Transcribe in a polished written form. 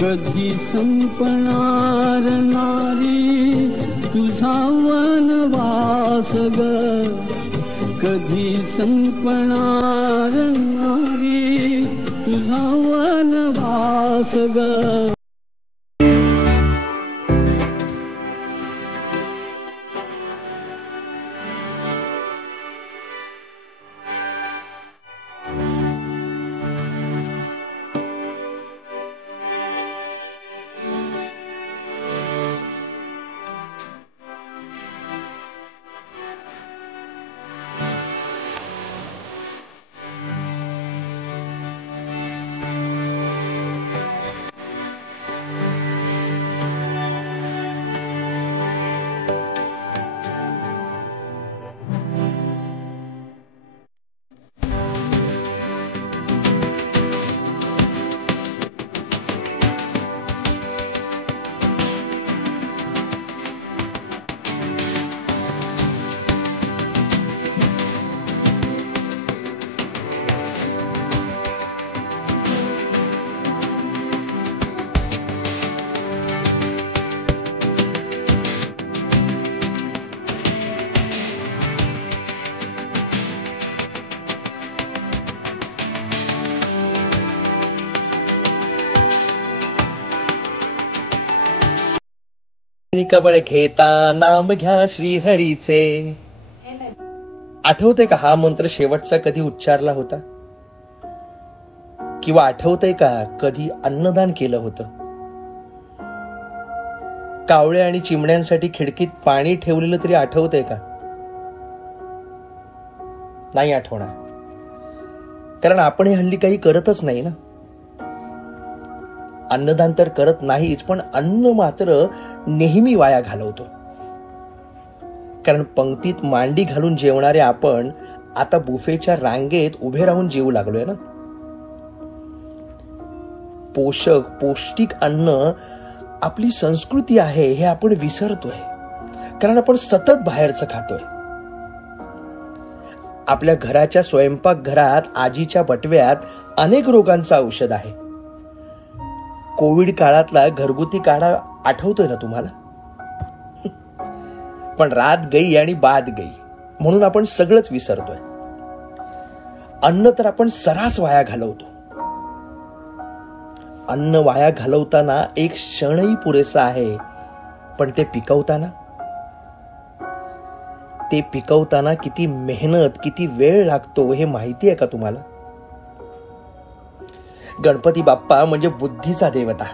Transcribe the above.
कधी संपणार नारी तुझा वनवास ग, कधी संपणार नारी तुझा वनवास ग. कबळ घेता नाम घ्या श्रीहरीचे. आठवतंय का हा मंत्र शेवटचा कधी उच्चारला होता? किंवा आठवतंय का कधी अन्नदान केलं होतं? कावळे आणि चिमण्यांसाठी खिडकीत पाणी ठेवलेलं तरी आठवतंय का? नाही आठवणार, कारण आपण हे हल्ली काही करतच नाही ना. अन्नदान तर करत नाहीच, पण अन्न मात्र नेहमी वाया घालवतो. कारण पंक्तीत मांडी घालून जेवणारे आपण आता बुफेच्या रांगेत उभे राहून जेवू लागलोय ना. पोषक पौष्टिक अन्न आपली संस्कृती आहे हे आपण विसरतोय, कारण आपण सतत बाहेरचं खातोय. आपल्या घराच्या स्वयंपाकघरात आजीच्या बटव्यात अनेक रोगांचं औषध आहे. कोविड काळातला घरगुती काढा आठवतोय ना तुम्हाला? पण रात गई आणि बाद गई म्हणून आपण सगळंच विसरतोय. अन्न तर आपण सरास वाया घालवतो. अन्न वाया घालवताना एक क्षणही पुरेसा आहे, पण ते पिकवताना किती मेहनत किती वेळ लागतो हे माहिती आहे का तुम्हाला? गणपती बाप्पा म्हणजे बुद्धीचा देवता.